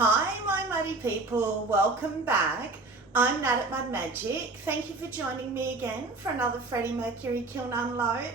Hi my muddy people, welcome back. I'm Nat at Mud Magic. Thank you for joining me again for another Freddie Mercury Kiln Unload.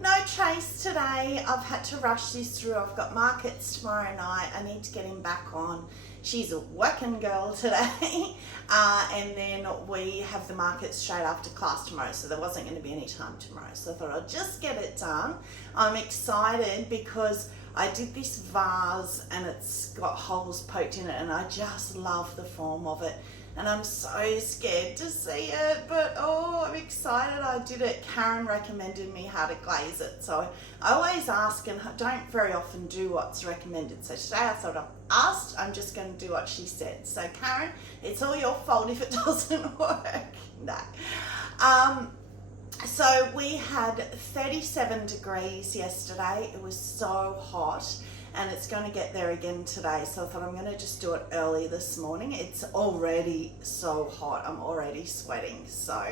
No Trace today, I've had to rush this through. I've got markets tomorrow night, I need to get him back on. She's a working girl today. And then we have the market straight after class tomorrow, so there wasn't going to be any time tomorrow. So I thought I'll just get it done. I'm excited because I did this vase and it's got holes poked in it and I just love the form of it. And I'm so scared to see it, but oh, I'm excited I did it. Karen recommended me how to glaze it. So I always ask and don't very often do what's recommended. So today I thought I've asked, I'm just going to do what she said. So Karen, it's all your fault if it doesn't work. No. So we had 37 degrees yesterday. It was so hot and it's going to get there again today. So I thought I'm going to just do it early this morning. It's already so hot. I'm already sweating. So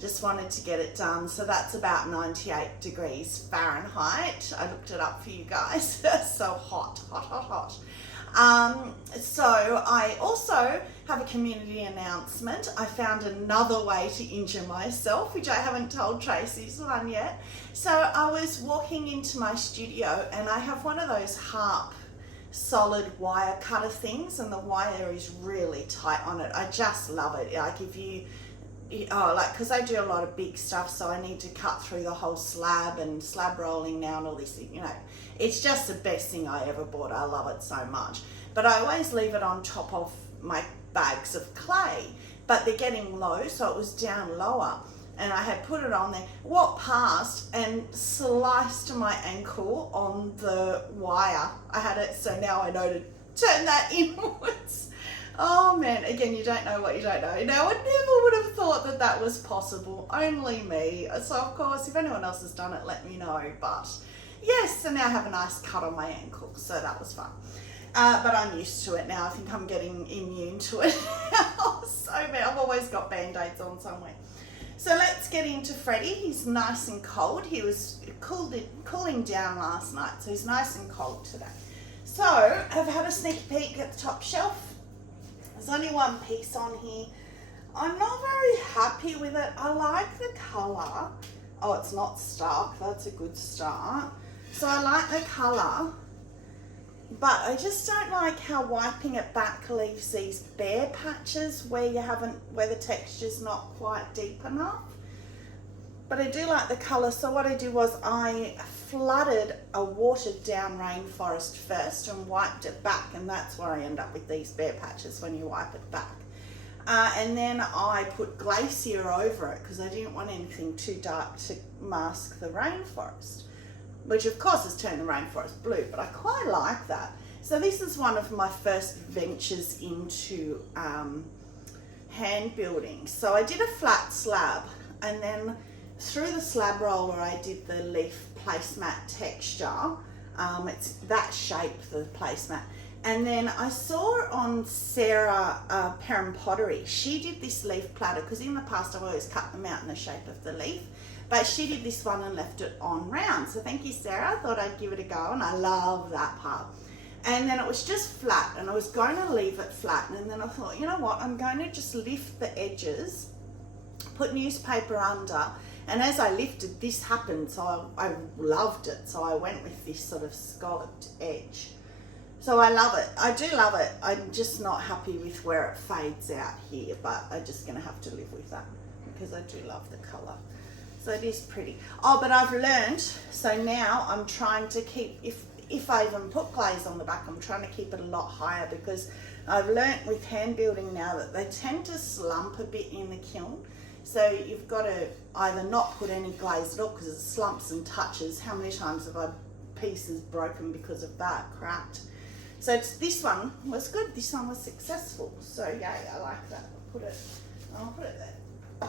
just wanted to get it done. So that's about 98 degrees Fahrenheit. I looked it up for you guys. So hot, hot, hot, hot. So I also have a community announcement. I found another way to injure myself, which I haven't told Tracy's one yet. So I was walking into my studio and I have one of those harp solid wire cutter things and the wire is really tight on it. I just love it. Like if you, because I do a lot of big stuff, so I need to cut through the whole slab and slab rolling now and all this, it's just the best thing I ever bought. I love it so much. But I always leave it on top of my bags of clay, but they're getting low, so it was down lower. And I had put it on there, walked past and sliced my ankle on the wire. I had it, so now I know to turn that inwards. Oh man, again, you don't know what you don't know. Now, I never would have thought that that was possible, only me. So of course, if anyone else has done it, let me know. But yes, so now I have a nice cut on my ankle, so that was fun. But I'm used to it now. I think I'm getting immune to it. So bad. I've always got Band-Aids on somewhere. So let's get into Freddie. He's nice and cold. He was cooling down last night, so he's nice and cold today. So I've had a sneaky peek at the top shelf. There's only one piece on here. I'm not very happy with it. I like the colour. Oh, it's not stark. That's a good start. So I like the colour, but I just don't like how wiping it back leaves these bare patches where the texture's not quite deep enough. But I do like the colour, so what I did was I flooded a watered down rainforest first and wiped it back, and that's where I end up with these bare patches when you wipe it back. And then I put glacier over it because I didn't want anything too dark to mask the rainforest, which of course has turned the rainforest blue, but I quite like that. So this is one of my first ventures into hand building. So I did a flat slab, and then through the slab roller I did the leaf placemat texture. It's that shape, the placemat. And then I saw on Sarah Pottery, she did this leaf platter, because in the past I've always cut them out in the shape of the leaf, but she did this one and left it on round. So thank you, Sarah. I thought I'd give it a go, and I love that part. And then it was just flat, and I was going to leave it flat, and then I thought, you know what, I'm going to just lift the edges, put newspaper under, and as I lifted, this happened, so I loved it. So I went with this sort of scalloped edge. So I love it. I do love it. I'm just not happy with where it fades out here, but I'm just going to have to live with that because I do love the colour. So it is pretty. Oh, but I've learned, so now I'm trying to keep, if I even put glaze on the back, I'm trying to keep it a lot higher, because I've learnt with hand building now that they tend to slump a bit in the kiln. So you've got to either not put any glaze at all because it slumps and touches. How many times have I pieces broken because of that, cracked? So this one was good. This one was successful. So yay, I like that. I'll put it there.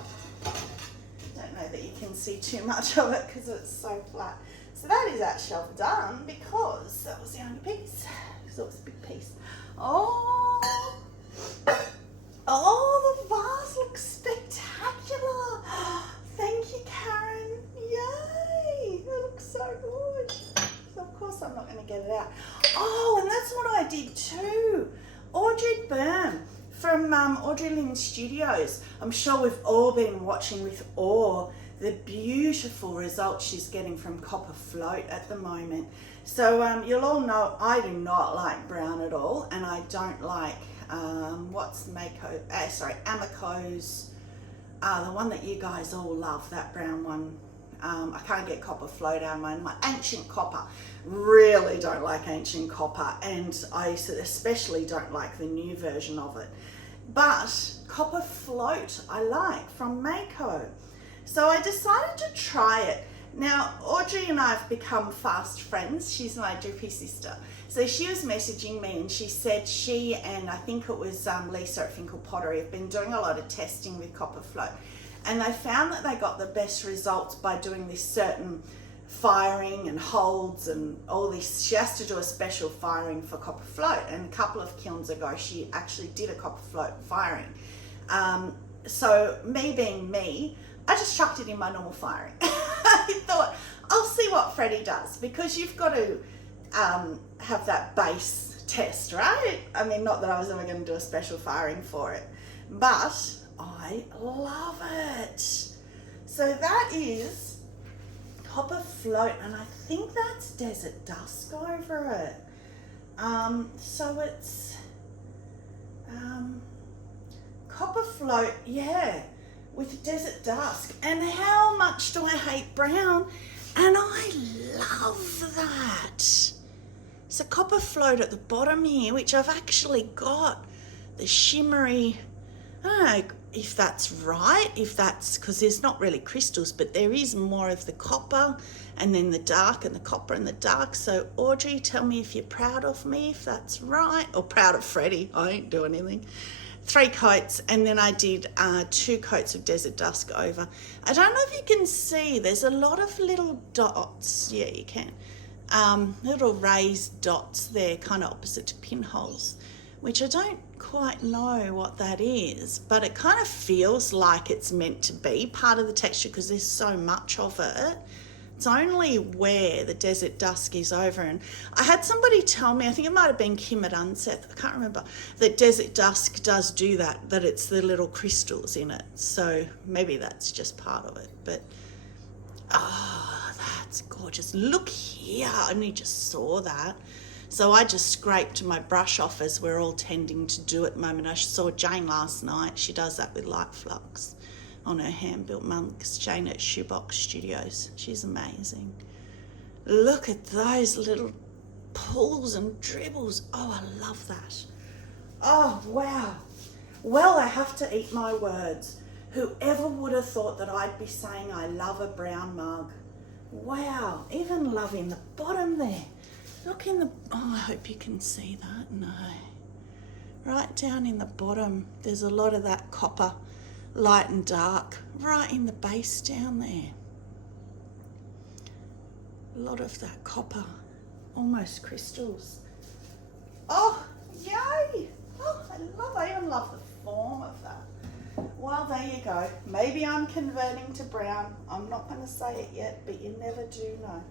Don't know that you can see too much of it because it's so flat. So that is that shelf done, because that was the only piece. Because it was a big piece. Oh, the vase looks spectacular. Thank you, Karen. Yay, it looks so good. So of course I'm not going to get it out. Oh, and that's what I did too. Or Audrey Lynn Studios. I'm sure we've all been watching with awe the beautiful results she's getting from Copper Float at the moment. So you'll all know I do not like brown at all, and I don't like Amico's, the one that you guys all love, that brown one. I can't get Copper Float out of mine. My Ancient Copper, really don't like Ancient Copper, and I especially don't like the new version of it. But Copper Float I like from Mako. So I decided to try it. Now, Audrey and I have become fast friends. She's my drippy sister. So she was messaging me and she said she and I think it was Lisa at Finkel Pottery have been doing a lot of testing with Copper Float. And they found that they got the best results by doing this certain firing and holds and all this. She has to do a special firing for Copper Float. And a couple of kilns ago, she actually did a Copper Float firing. So me being me, I just chucked it in my normal firing. I thought, I'll see what Freddie does, because you've got to have that base test, right? I mean, not that I was ever going to do a special firing for it, but I love it. So that is Copper Float, and I think that's Desert Dusk over it. So it's Copper Float, yeah, with Desert Dusk. And how much do I hate brown? And I love that. So Copper Float at the bottom here, which I've actually got the shimmery, I don't know if that's right, if that's because there's not really crystals, but there is more of the copper and then the dark and the copper and the dark. So Audrey, tell me if you're proud of me, if that's right, or proud of Freddie. I ain't doing anything. 3 coats, and then I did 2 coats of Desert Dusk over. I don't know if you can see, there's a lot of little dots. Yeah, you can. Little raised dots there, kind of opposite to pinholes, which I don't quite know what that is, but it kind of feels like it's meant to be part of the texture because there's so much of it. It's only where the Desert Dusk is over. And I had somebody tell me, I think it might have been Kim at Unseth, I can't remember, that Desert Dusk does do that, that it's the little crystals in it. So maybe that's just part of it. But, oh, that's gorgeous. Look here, I only just saw that. So I just scraped my brush off, as we're all tending to do at the moment. I saw Jane last night. She does that with light flux on her hand-built monks, Jane at Shoebox Studios. She's amazing. Look at those little pulls and dribbles. Oh, I love that. Oh, wow. Well, I have to eat my words. Whoever would have thought that I'd be saying I love a brown mug? Wow, even loving the bottom there. Look in the, oh, I hope you can see that. No. Right down in the bottom, there's a lot of that copper, light and dark, right in the base down there. A lot of that copper, almost crystals. Oh, yay! Oh, I even love the form of that. Well, there you go. Maybe I'm converting to brown. I'm not going to say it yet, but you never do know.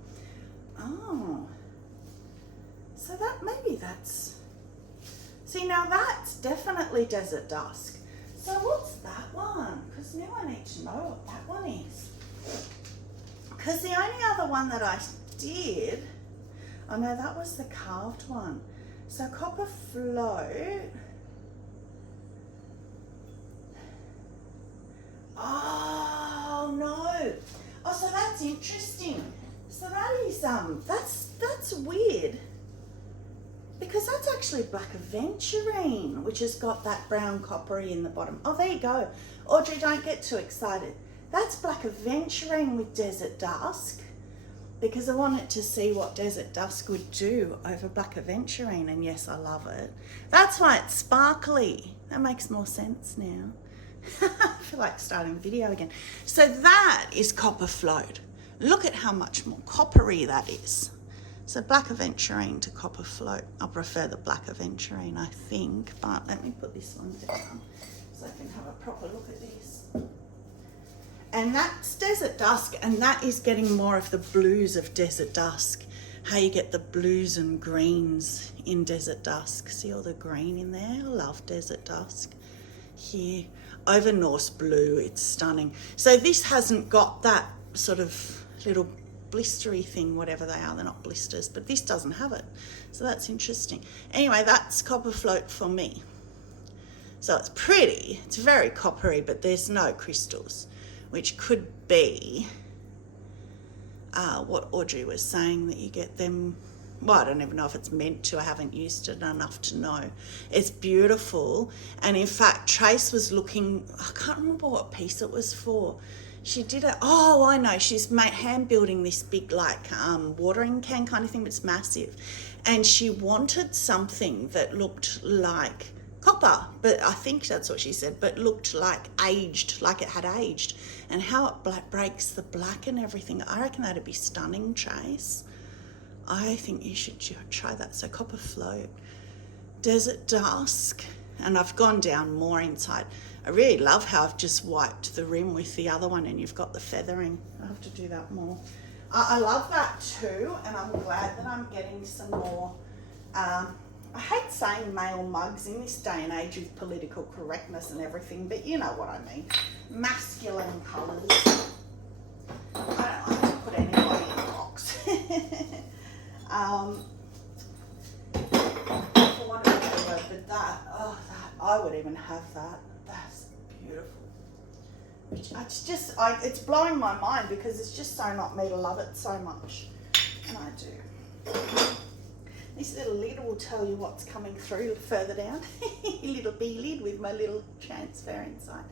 Oh. So that, maybe that's, see, now that's definitely Desert Dusk. So what's that one? Because now I need to know what that one is. Because the only other one that I did, oh no, that was the carved one. So Copper Float. Oh no. Oh, so that's interesting. So that is, that's weird. Because that's actually Black Adventurine, which has got that brown coppery in the bottom. Oh, there you go. Audrey, don't get too excited. That's Black Adventurine with Desert Dusk, because I wanted to see what Desert Dusk would do over Black Adventurine, and yes, I love it. That's why it's sparkly. That makes more sense now. I feel like starting a video again. So that is Copper Float. Look at how much more coppery that is. So Black Adventurine to Copper Float. I prefer the Black Adventurine, I think, but let me put this one down so I can have a proper look at this. And that's Desert Dusk, and that is getting more of the blues of Desert Dusk. How you get the blues and greens in Desert Dusk. See all the green in there? I love Desert Dusk. here over Norse blue. It's stunning. So this hasn't got that sort of little blistery thing, whatever they are. They're not blisters, but this doesn't have it. So that's interesting. Anyway, that's copper float for me. So it's pretty, it's very coppery, but there's no crystals, which could be what Audrey was saying, that you get them. Well, I don't even know if it's meant to. I haven't used it enough to know. It's beautiful. And in fact, Trace was looking, I can't remember what piece it was for. She did it, oh, I know. She's hand building this big like watering can kind of thing, but it's massive. And she wanted something that looked like copper, but I think that's what she said, but looked like aged, like it had aged. And how it breaks the black and everything. I reckon that'd be stunning, Trace. I think you should try that. So copper float, desert dusk, and I've gone down more inside. I really love how I've just wiped the rim with the other one and you've got the feathering. I have to do that more. I love that too, and I'm glad that I'm getting some more. I hate saying male mugs in this day and age with political correctness and everything, but you know what I mean. Masculine colours. I don't like to put anybody in a box. For want of a better word, but that, I would even have that. That's beautiful. It's blowing my mind because it's just so not me to love it so much, and I do. This little lid will tell you what's coming through further down. Little bee lid with my little transfer inside.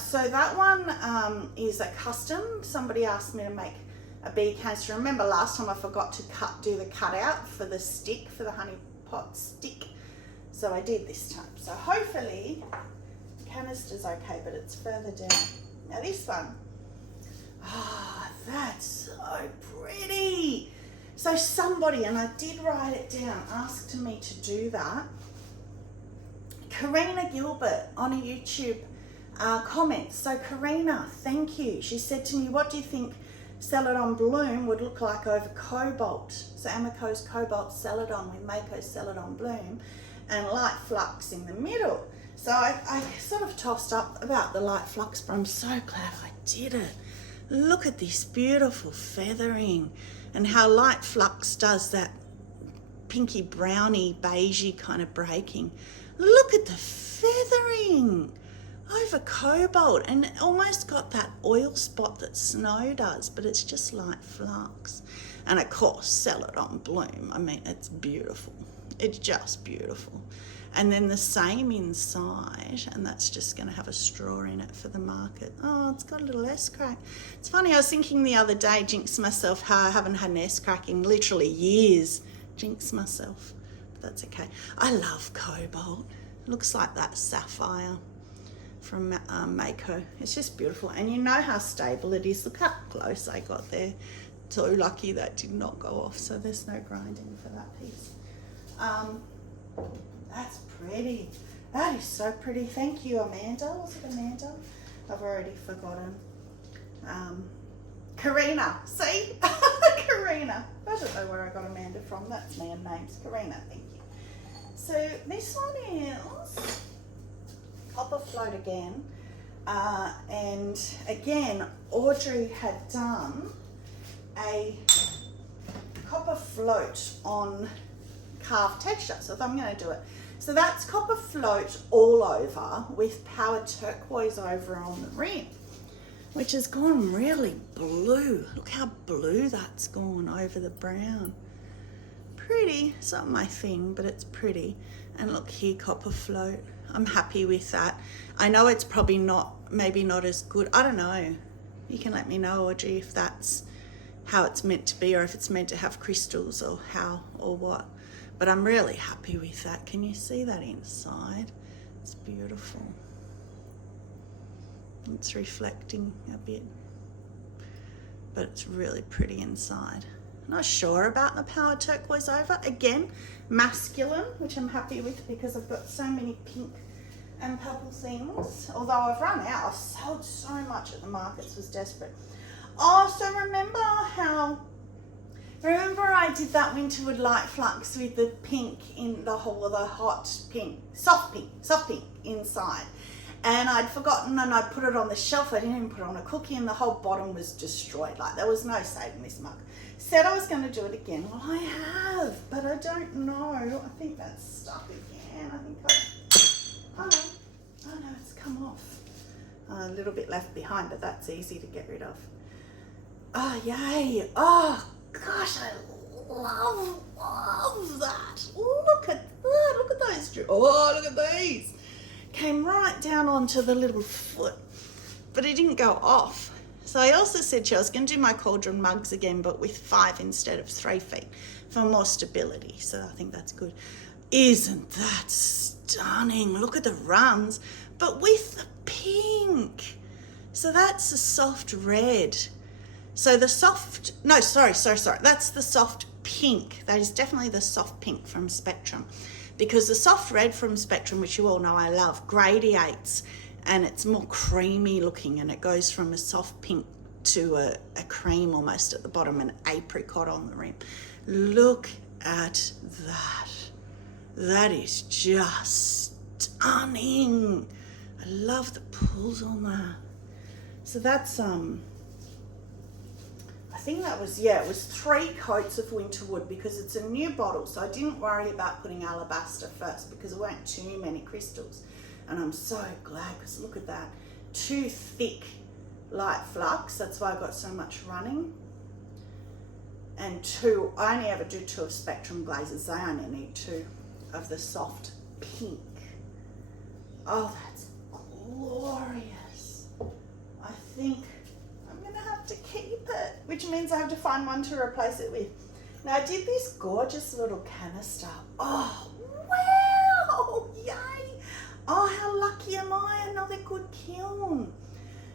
So that one is a custom. Somebody asked me to make a bee canister. Remember last time I forgot to do the cutout for the stick, for the honey pot stick. So I did this time. So hopefully the canister's okay, but it's further down. Now this one, that's so pretty. So somebody, and I did write it down, asked me to do that. Karina Gilbert on a YouTube comment. So Karina, thank you. She said to me, what do you think Celadon Bloom would look like over cobalt? So Amaco's Cobalt Celadon with Mako's Celadon Bloom and light flux in the middle. So I sort of tossed up about the light flux, but I'm so glad I did it. Look at this beautiful feathering and how light flux does that pinky browny beigey kind of breaking. Look at the feathering over cobalt, and it almost got that oil spot that snow does, but it's just light flux. And of course, Celadon Bloom, I mean, it's beautiful. It's just beautiful. And then the same inside, and that's just going to have a straw in it for the market. Oh, it's got a little S-crack. It's funny, I was thinking the other day, jinx myself, how I haven't had an S-crack in literally years. Jinx myself, but that's okay. I love cobalt. It looks like that sapphire from Mako. It's just beautiful, and you know how stable it is. Look how close I got there. So lucky that did not go off, so there's no grinding for that piece. That's pretty. That is so pretty. Thank you, Amanda. Was it Amanda? I've already forgotten. Karina. See? Karina. I don't know where I got Amanda from. That's man names. Karina, thank you. So this one is copper float again. And again, Audrey had done a copper float on carved texture. So I'm going to do it. So that's copper float all over with powdered turquoise over on the rim, which has gone really blue. Look how blue that's gone over the brown. Pretty. It's not my thing, but it's pretty. And look here, copper float. I'm happy with that. I know it's probably not, maybe not as good. I don't know. You can let me know, Audrey, if that's how it's meant to be, or if it's meant to have crystals, or how, or what. But I'm really happy with that. Can you see that inside? It's beautiful. It's reflecting a bit, but it's really pretty inside. Not sure about the powdered turquoise over. Again, masculine, which I'm happy with because I've got so many pink and purple things. Although I've run out, I've sold so much at the markets, was desperate. Oh, so remember I did that Winterwood light flux with the pink in the whole of the hot pink, soft pink inside. and I'd forgotten, and I put it on the shelf. I didn't even put it on a cookie, and the whole bottom was destroyed. Like, there was no saving this mug. Said I was going to do it again. Well, I have, but I don't know. I think that's stuck again. I think oh no, it's come off. A little bit left behind, but that's easy to get rid of. Oh, yay. Oh, gosh, I love that. Look at that. Look at those. Oh, look at these. Came right down onto the little foot, but it didn't go off. So I also said to you I was going to do my cauldron mugs again, but with 5 instead of 3 feet for more stability. So I think that's good. Isn't that stunning? Look at the runs, but with the pink. So that's a soft red. So the soft, no, sorry. That's the soft pink. That is definitely the soft pink from Spectrum, because the soft red from Spectrum, which you all know I love, gradiates and it's more creamy looking, and it goes from a soft pink to a cream almost at the bottom, and apricot on the rim. Look at that. That is just stunning. I love the pulls on that. So that's I think that was, yeah, it was 3 coats of winter wood, because it's a new bottle, so I didn't worry about putting alabaster first because there weren't too many crystals. And I'm so glad, because look at that. 2 thick light flux, that's why I got so much running. And 2, I only ever do 2 of Spectrum glazes. They only need 2 of the soft pink. Oh, that's glorious. I think I'm gonna have to keep it, which means I have to find one to replace it with. Now I did this gorgeous little canister. Oh, wow, yay. Oh, how lucky am I, another good kiln.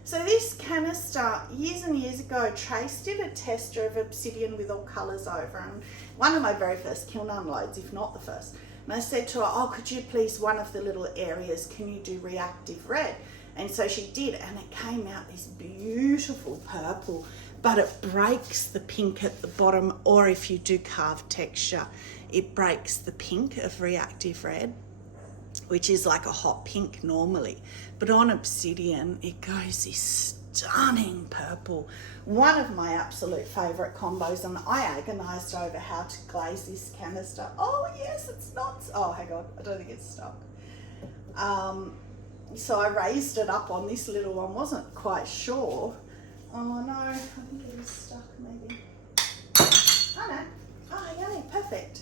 So this canister, years and years ago, Trace did a tester of Obsidian with all colours over, and one of my very first kiln unloads, if not the first. And I said to her, oh, could you please, one of the little areas, can you do reactive red? And so she did, and it came out this beautiful purple, but it breaks the pink at the bottom, or if you do carved texture, it breaks the pink of reactive red, which is like a hot pink normally. But on Obsidian, it goes this stunning purple. One of my absolute favourite combos, and I agonised over how to glaze this canister. Oh yes, it's not, oh hang on, I don't think it's stuck. So I raised it up on this little one, wasn't quite sure. Oh no, I think it is stuck maybe. Oh no, oh yay, perfect.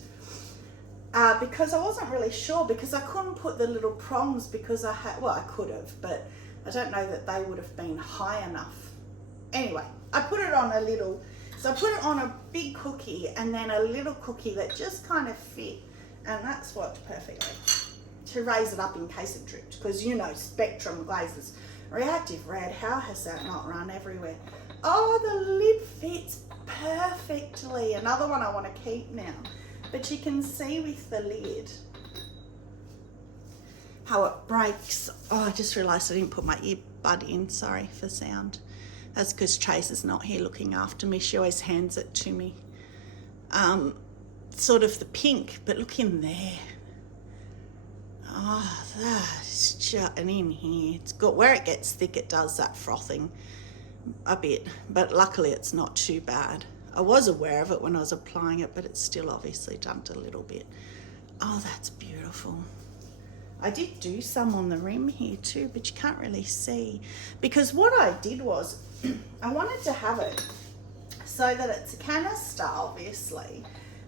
Because I wasn't really sure, because I couldn't put the little prongs, because I had, well I could have, but I don't know that they would have been high enough. Anyway, I put it on a little, so I put it on a big cookie and then a little cookie that just kind of fit, and that's worked perfectly. To raise it up in case it dripped, because you know Spectrum glazes, reactive red, how has that not run everywhere? Oh, the lid fits perfectly. Another one I want to keep now. But you can see with the lid how it breaks. Oh, I just realised I didn't put my earbud in, sorry for sound. That's because Trace is not here looking after me. She always hands it to me. Sort of the pink, but look in there. Oh, that's just, and in here, it's got, where it gets thick, it does that frothing a bit, but luckily it's not too bad. I was aware of it when I was applying it, but it's still obviously dumped a little bit. Oh, that's beautiful. I did do some on the rim here too, but you can't really see, because what I did was I wanted to have it so that it's a canister, obviously,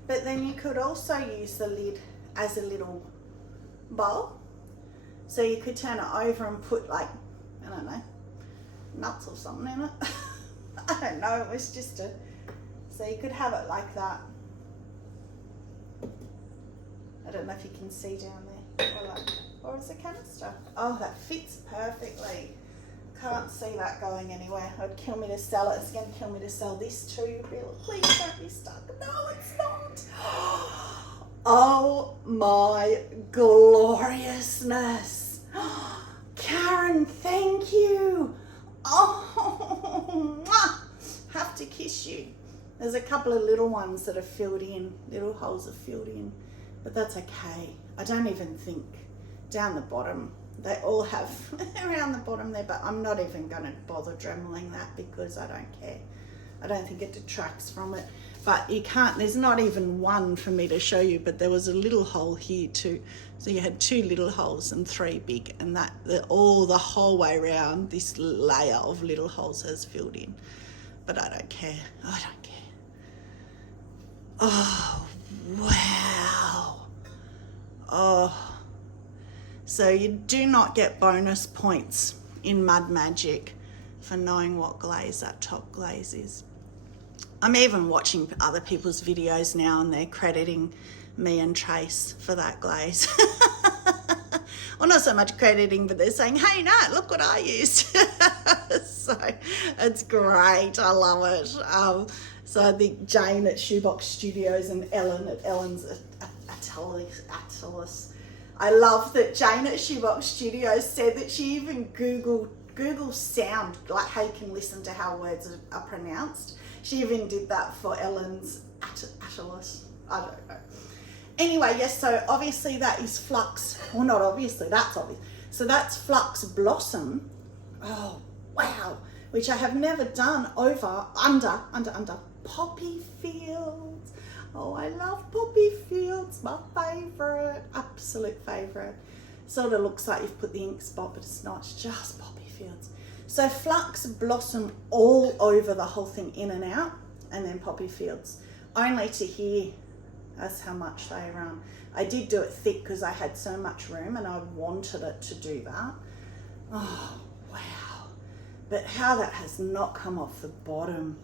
but then you could also use the lid as a little bowl. So you could turn it over and put, like, I don't know, nuts or something in it. I don't know, it was just a, so you could have it like that. I don't know if you can see down there, or like, or it's a canister. Oh, that fits perfectly. Can't see that going anywhere. It'd kill me to sell it. It's going to kill me to sell this too. Please don't be stuck. No, it's not. Oh my gloriousness. Karen, thank you. Oh, mwah. Have to kiss you. There's a couple of little ones that are filled in, little holes are filled in, but that's okay. I don't even think down the bottom, They all have around the bottom there, but I'm not even going to bother dremeling that because I don't care. I don't think it detracts from it. But you can't, there's not even one for me to show you, but there was a little hole here too. So you had 2 little holes and 3 big, and that all the whole way around this layer of little holes has filled in. But I don't care. I don't care. Oh, wow. Oh. So you do not get bonus points in Mud Magic for knowing what glaze that top glaze is. I'm even watching other people's videos now and they're crediting me and Trace for that glaze. Well, not so much crediting, but they're saying, hey, Nat, look what I used. So it's great. I love it. So I think Jane at Shoebox Studios and Ellen at Ellen's Atlas. I love that Jane at Shoebox Studios said that she even Google sound, like how you can listen to how words are pronounced. She even did that for Ellen's Atlas. I don't know. Anyway, yes, so obviously that is Flux. Well, not obviously, that's obvious. So that's Flux Blossom. Oh, wow. Which I have never done under Poppy Fields. Oh, I love Poppy Fields, my favourite, absolute favourite. Sort of looks like you've put the ink spot, but it's not, it's just Poppy Fields. So Flux Blossom all over the whole thing, in and out, and then Poppy Fields. Only to here, that's how much they run. I did do it thick because I had so much room and I wanted it to do that. Oh, wow. But how that has not come off the bottom.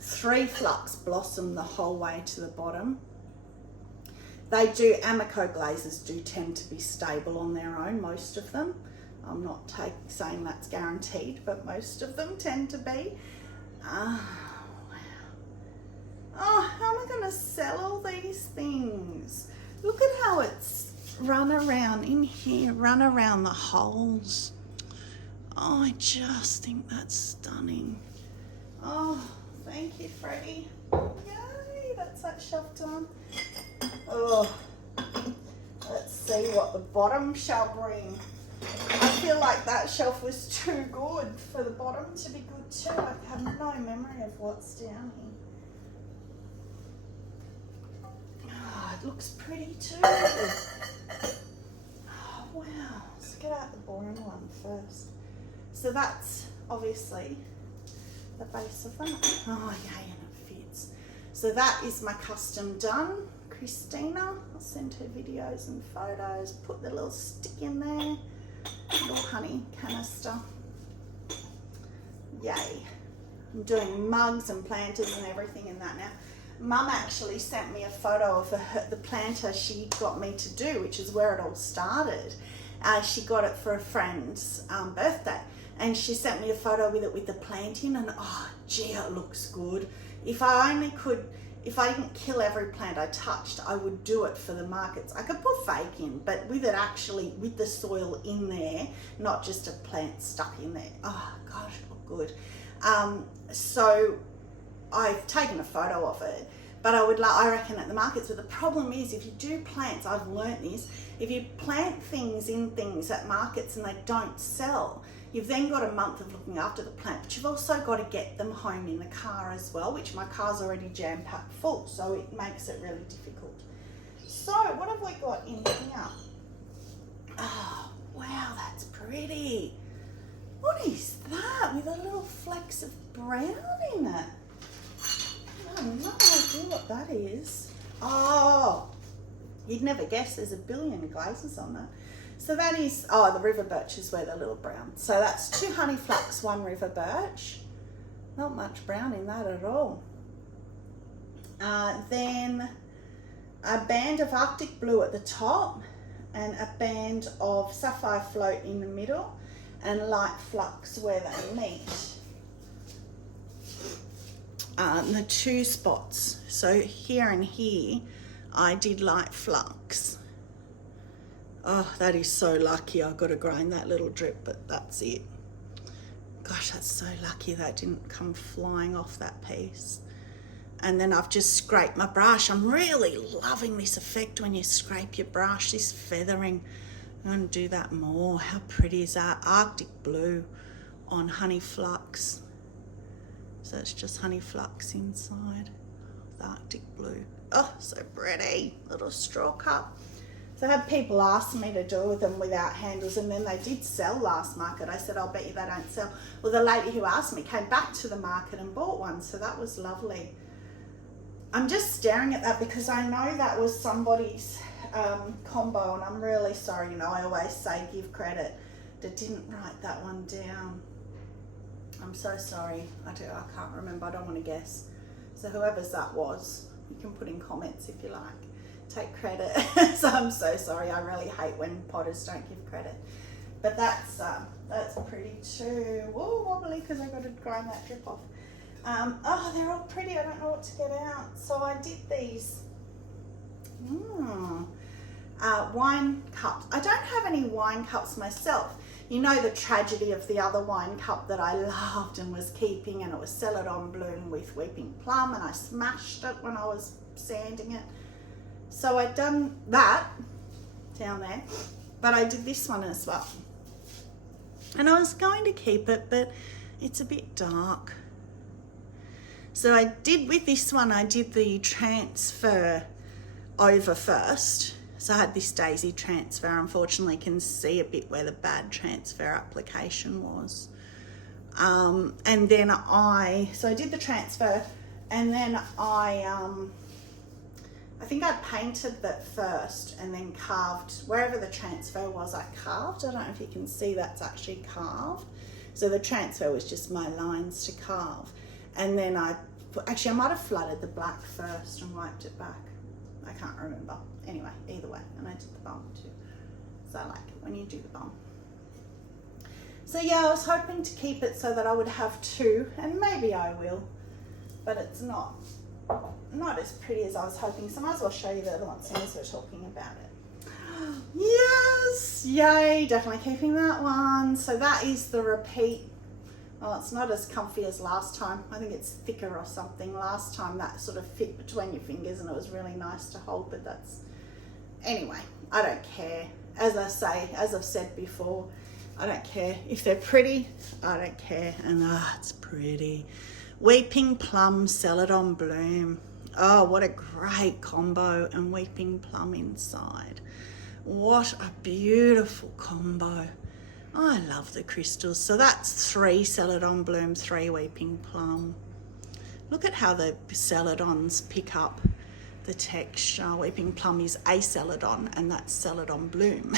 3 Flux Blossom the whole way to the bottom. They do, Amico glazes do tend to be stable on their own, most of them. I'm not saying that's guaranteed, but most of them tend to be. Oh, wow. Oh, how am I going to sell all these things? Look at how it's run around in here, run around the holes. Oh, I just think that's stunning. Oh, thank you, Freddie. Yay, that's that shelf done. Oh, let's see what the bottom shall bring. I feel like that shelf was too good for the bottom to be good too. I have no memory of what's down here. Oh, it looks pretty too. Oh, wow. Let's get out the boring one first. So that's obviously the base of that. Oh, yay, and it fits. So that is my custom done. Christina, I'll send her videos and photos. Put the little stick in there. Little honey canister. Yay. I'm doing mugs and planters and everything in that now. Mum actually sent me a photo of the planter she got me to do, which is where it all started. She got it for a friend's birthday, and she sent me a photo with it with the planting, and oh gee, it looks good. If I didn't kill every plant I touched, I would do it for the markets. I could put fake in, but with it actually, with the soil in there, not just a plant stuck in there. Oh gosh, it looked good. So I've taken a photo of it, but I reckon at the markets. But the problem is, if you do plants, I've learnt this, if you plant things in things at markets and they don't sell, you've then got a month of looking after the plant, but you've also got to get them home in the car as well, which my car's already jam-packed full, so it makes it really difficult. So what have we got in here? Oh, wow, that's pretty. What is that with a little flecks of brown in it? I have no idea what that is. Oh, you'd never guess there's a billion glazes on that. So that is, oh, the river birch is where the little brown. So that's 2 honey flax, 1 river birch. Not much brown in that at all. Then a band of Arctic blue at the top and a band of sapphire float in the middle and light flux where they meet. The 2 spots. So here and here, I did light flux. Oh, that is so lucky. I've got to grind that little drip, but that's it. Gosh, that's so lucky that didn't come flying off that piece. And then I've just scraped my brush. I'm really loving this effect when you scrape your brush, this feathering I'm going to do that more. How pretty is that? Arctic blue on honey flux. So it's just honey flux inside the Arctic blue. Oh, so pretty. Little straw cup. So I had people ask me to do them without handles, and then they did sell last market. I said, I'll bet you they don't sell. Well, the lady who asked me came back to the market and bought one, so that was lovely. I'm just staring at that because I know that was somebody's combo, and I'm really sorry. You know, I always say give credit. They didn't write that one down. I'm so sorry. I can't remember. I don't want to guess. So whoever's that was, you can put in comments if you like. Take credit. So I'm so sorry. I really hate when potters don't give credit. But that's pretty too. Whoa, wobbly because I got to grind that drip off. Oh, they're all pretty. I don't know what to get out. So I did these wine cups. I don't have any wine cups myself. You know the tragedy of the other wine cup that I loved and was keeping, and it was Celadon bloom with weeping plum, and I smashed it when I was sanding it. So I'd done that down there, but I did this one as well. And I was going to keep it, but it's a bit dark. So I did with this one, I did the transfer over first. So I had this daisy transfer. Unfortunately, you can see a bit where the bad transfer application was. And then so I did the transfer, and then I think I painted that first and then carved wherever the transfer was. I carved. I don't know if you can see that's actually carved. So the transfer was just my lines to carve, and then I might have flooded the black first and wiped it back. I can't remember. Anyway, either way, and I did the bum too. So I like it when you do the bum. So yeah, I was hoping to keep it so that I would have two, and maybe I will, but it's not as pretty as I was hoping. So I might as well show you the other one since we're talking about it. Yes, yay, definitely keeping that one. So that is the repeat. Well, it's not as comfy as last time. I think it's thicker or something. Last time that sort of fit between your fingers and it was really nice to hold, but that's, anyway, I don't care. As I've said before, I don't care. If they're pretty, I don't care. And it's pretty. Weeping plum, Celadon bloom. Oh, what a great combo, and weeping plum inside. What a beautiful combo. I love the crystals. So that's 3 Celadon bloom, 3 weeping plum. Look at how the Celadons pick up the texture. Weeping plum is a Celadon, and that's Celadon bloom.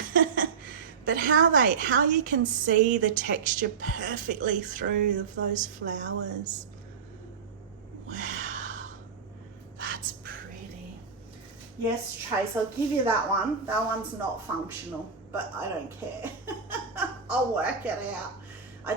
But how you can see the texture perfectly through of those flowers. Wow, that's pretty. Yes, Trace, I'll give you that one. That one's not functional, but I don't care. I'll work it out. I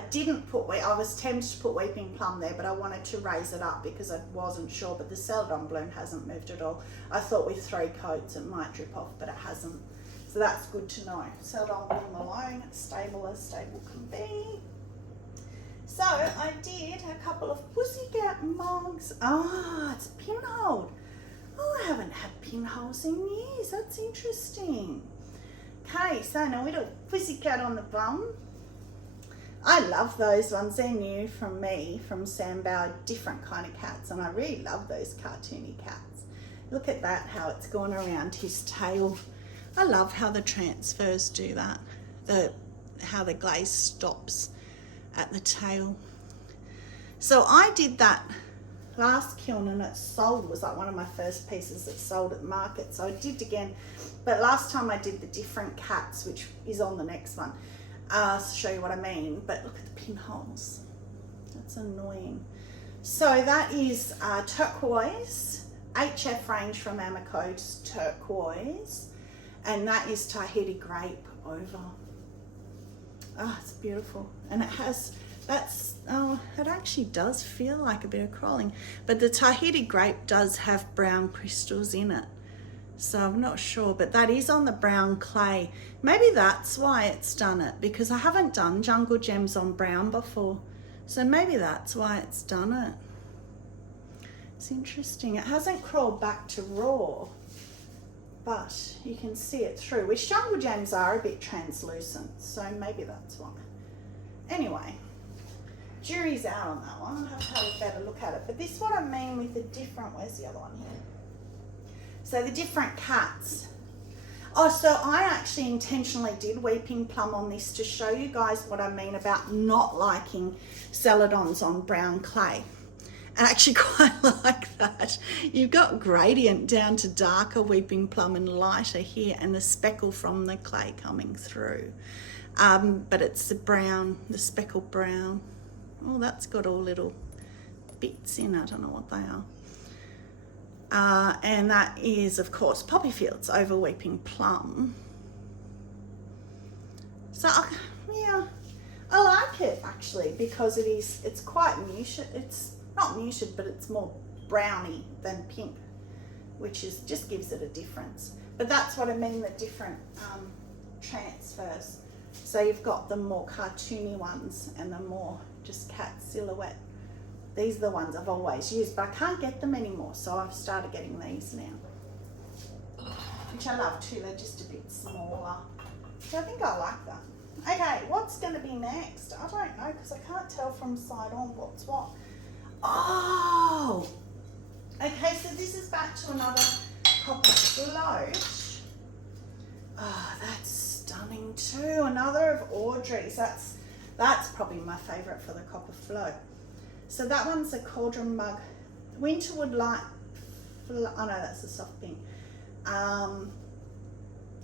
was tempted to put weeping plum there, but I wanted to raise it up because I wasn't sure, but the Celadon bloom hasn't moved at all. I thought with 3 coats it might drip off, but it hasn't. So that's good to know. Celadon bloom alone, stable as stable can be. So I did a couple of pussycat mugs. It's pinholed. Oh, I haven't had pinholes in years. That's interesting. Okay, so now we do pussycat on the bum. I love those ones. They're new from me, from Sam Bauer, different kind of cats, and I really love those cartoony cats. Look at that, how it's gone around his tail. I love how the transfers do that, how the glaze stops at the tail. So I did that last kiln, and it sold. It was like one of my first pieces that sold at the market. So I did again, but last time I did the different cats, which is on the next one. To show you what I mean, but look at the pinholes. That's annoying. So that is turquoise, HF range from Amaco's turquoise, and that is Tahiti grape over. It's beautiful, and it has, it actually does feel like a bit of crawling, but the Tahiti grape does have brown crystals in it. So I'm not sure, but that is on the brown clay. Maybe that's why it's done it, because I haven't done jungle gems on brown before. So maybe that's why it's done it. It's interesting. It hasn't crawled back to raw. but you can see it through, which jungle gems are a bit translucent, so maybe that's why. Anyway, jury's out on that one. I'll have to have a better look at it. But this is what I mean with the different, where's the other one here? So the different cats. Oh, so I actually intentionally did weeping plum on this to show you guys what I mean about not liking Celadons on brown clay. And I actually quite like that. You've got gradient down to darker weeping plum and lighter here, and the speckle from the clay coming through. But it's the brown, the speckled brown. Oh, that's got all little bits in. I don't know what they are. And that is, of course, Poppy Fields over weeping plum. So, yeah, I like it actually because it's quite muted. It's not muted, but it's more browny than pink, which is just gives it a difference. But that's what I mean, the different transfers. So you've got the more cartoony ones and the more just cat silhouette. These are the ones I've always used, but I can't get them anymore, so I've started getting these now, which I love too. They're just a bit smaller, so I think I like that. Okay, what's going to be next? I don't know, because I can't tell from side on what's what. Oh, okay, so this is back to another copper float. Oh, that's stunning too. Another of Audrey's. That's probably my favourite for the copper float. So that one's a cauldron mug, Winterwood light. Oh no, that's a soft pink.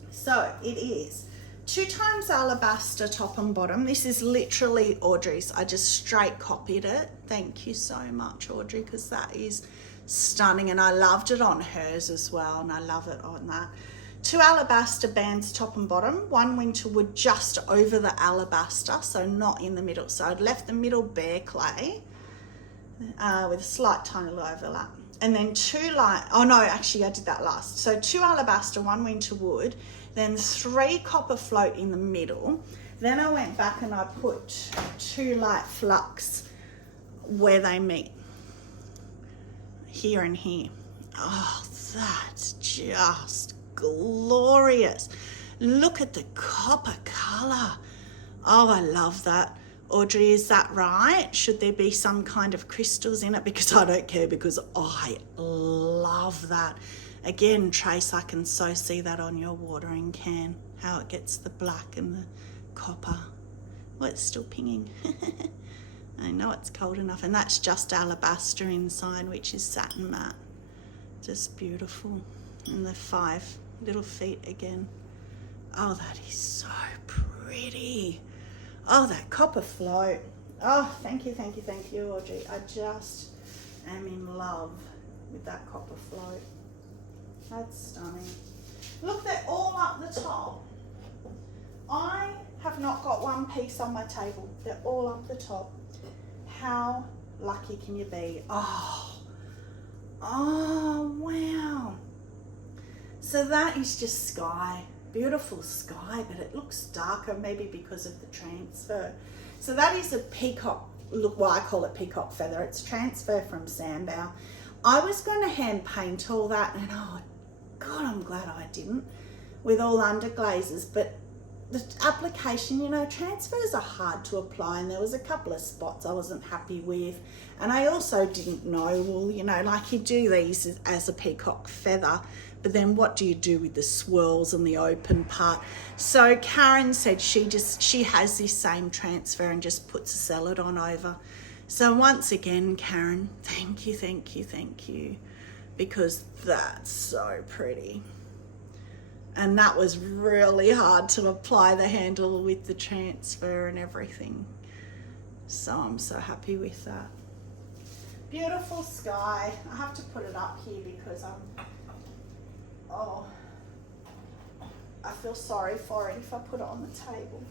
So it is 2 times alabaster top and bottom. This is literally Audrey's. I just straight copied it. Thank you so much, Audrey, because that is stunning, and I loved it on hers as well, and I love it on that. 2 alabaster bands top and bottom, 1 Winterwood just over the alabaster, so not in the middle. So I'd left the middle bare clay with a slight tiny little overlap. And then 2 light, oh no, actually I did that last. So 2 alabaster, 1 Winterwood, then 3 copper float in the middle. Then I went back and I put 2 light flux where they meet, here and here. Oh, that's just glorious. Look at the copper color. Oh, I love that. Audrey, is that right? Should there be some kind of crystals in it? Because I don't care, because I love that. Again, Trace, I can so see that on your watering can, how it gets the black and the copper. Well, it's still pinging. I know it's cold enough, and that's just alabaster inside, which is satin matte. Just beautiful. And the 5 little feet again. Oh, that is so pretty. Oh, that copper float. Oh, thank you, thank you, thank you, Audrey. I just am in love with that copper float. That's stunning. Look, they're all up the top. I have not got one piece on my table. They're all up the top. How lucky can you be? Oh, wow. So that is just sky. Beautiful sky, but it looks darker, maybe because of the transfer. So that is a peacock, look, well, I call it peacock feather. It's transfer from Sandbow. I was going to hand paint all that, and oh God, I'm glad I didn't, with all underglazes. But the application, you know, transfers are hard to apply, and there was a couple of spots I wasn't happy with. And I also didn't know, well, you know, like you do these as a peacock feather, but then what do you do with the swirls and the open part? So Karen said she has this same transfer and just puts a Celadon over. So once again, Karen, thank you, thank you, thank you, because that's so pretty. And that was really hard to apply the handle with the transfer and everything. So I'm so happy with that. Beautiful sky. I have to put it up here because I feel sorry for it if I put it on the table.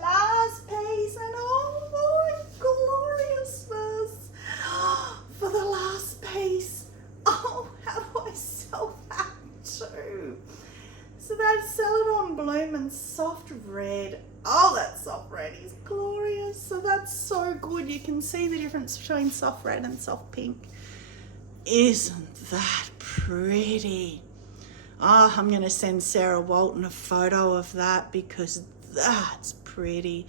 Last piece, and oh my gloriousness. For the last piece. Oh, how do I sell that too? So that's Celadon Bloom and soft red. Oh, that soft red is glorious. So that's so good. You can see the difference between soft red and soft pink. Isn't that pretty? Oh, I'm going to send Sarah Walton a photo of that because that's pretty.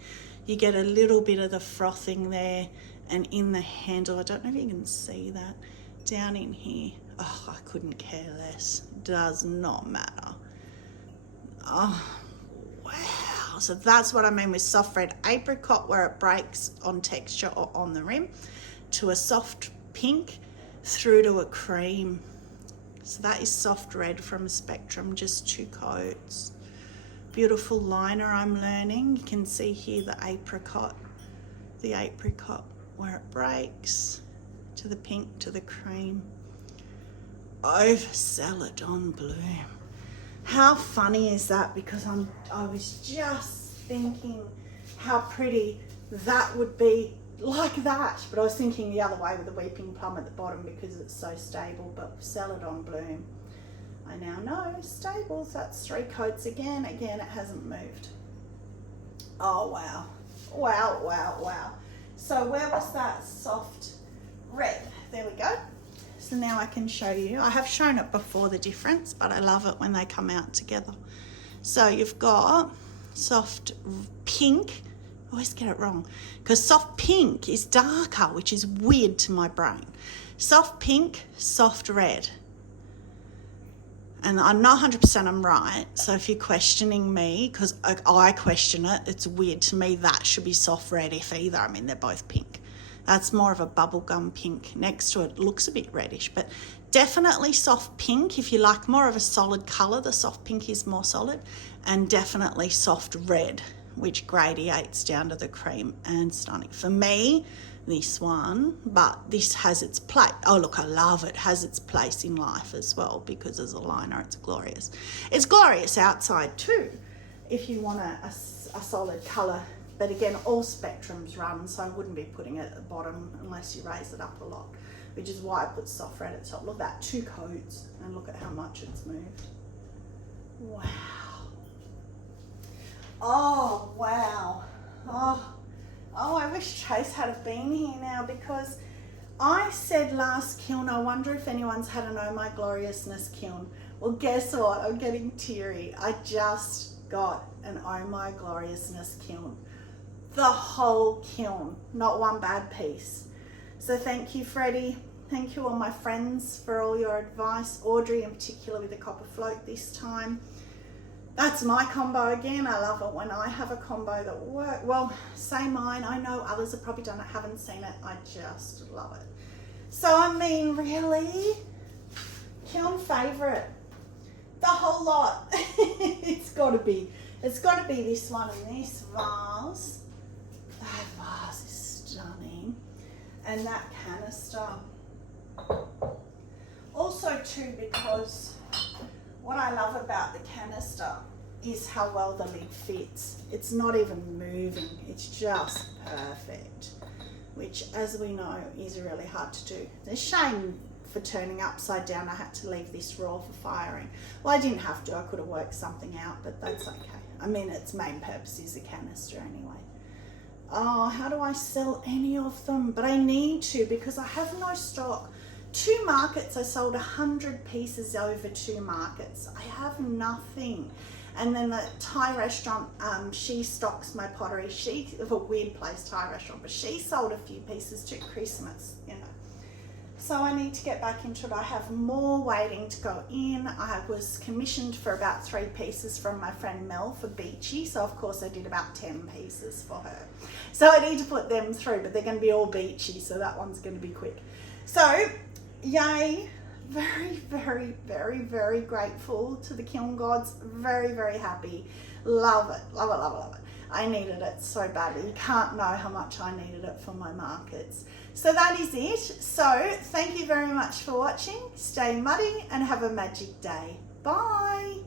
You get a little bit of the frothing there, and in the handle, I don't know if you can see that, down in here. Oh, I couldn't care less. Does not matter. Oh, wow. So that's what I mean with soft red apricot, where it breaks on texture or on the rim, to a soft pink, through to a cream. So that is soft red from Spectrum, just 2 coats. Beautiful liner I'm learning. You can see here the apricot where it breaks, to the pink, to the cream, over Celadon bloom. How funny is that? Because I was just thinking how pretty that would be like that, but I was thinking the other way with the weeping plum at the bottom because it's so stable. But Celadon bloom, I now know, stables, that's 3 coats again, it hasn't moved. Oh wow, wow, wow, wow. So where was that soft red? There we go. So now I can show you. I have shown it before, the difference, but I love it when they come out together. So you've got soft pink. I always get it wrong because soft pink is darker, which is weird to my brain. Soft pink, soft red. And I'm not 100% I'm right, so if you're questioning me, because I question it, it's weird to me, that should be soft red if either. I mean, they're both pink. That's more of a bubblegum pink. Next to it looks a bit reddish, but definitely soft pink. If you like more of a solid colour, the soft pink is more solid, and definitely soft red, which gradiates down to the cream, and stunning. For me, this one, but this has its place. Oh look, I love it. Has its place in life as well, because as a liner it's glorious. It's glorious outside too if you want a solid colour, but again, all Spectrums run, so I wouldn't be putting it at the bottom unless you raise it up a lot, which is why I put soft red at the top. Look at that, 2 coats, and look at how much it's moved. Wow. Oh wow. Oh, I wish Trace had been here now, because I said last kiln, I wonder if anyone's had an Oh My Gloriousness kiln. Well, guess what? I'm getting teary. I just got an Oh My Gloriousness kiln. The whole kiln, not one bad piece. So thank you, Freddie. Thank you all my friends for all your advice. Audrey in particular with the copper float this time. That's my combo again. I love it when I have a combo that works. Well, say mine. I know others have probably done it, haven't seen it. I just love it. So, I mean, really? Kiln favourite. The whole lot. It's got to be this one and this vase. That vase is stunning. And that canister. Also, too, because what I love about the canister is how well the lid fits. It's not even moving, it's just perfect, which, as we know, is really hard to do. It's a shame for turning upside down I had to leave this raw for firing. Well, I didn't have to, I could have worked something out, but that's okay. I mean, its main purpose is a canister anyway. Oh, how do I sell any of them? But I need to, because I have no stock. 2 markets, I sold 100 pieces over 2 markets. I have nothing. And then the Thai restaurant, she stocks my pottery. She's a weird place, Thai restaurant, but she sold a few pieces to Christmas, you know. So I need to get back into it. I have more waiting to go in. I was commissioned for about 3 pieces from my friend Mel for Beachy. So of course I did about 10 pieces for her. So I need to put them through, but they're going to be all Beachy. So that one's going to be quick. So yay, very, very, very, very grateful to the kiln gods. Very, very happy. Love it, love it, love it, love it. I needed it so badly. You can't know how much I needed it for my markets. So that is it. So thank you very much for watching. Stay muddy and have a magic day. Bye.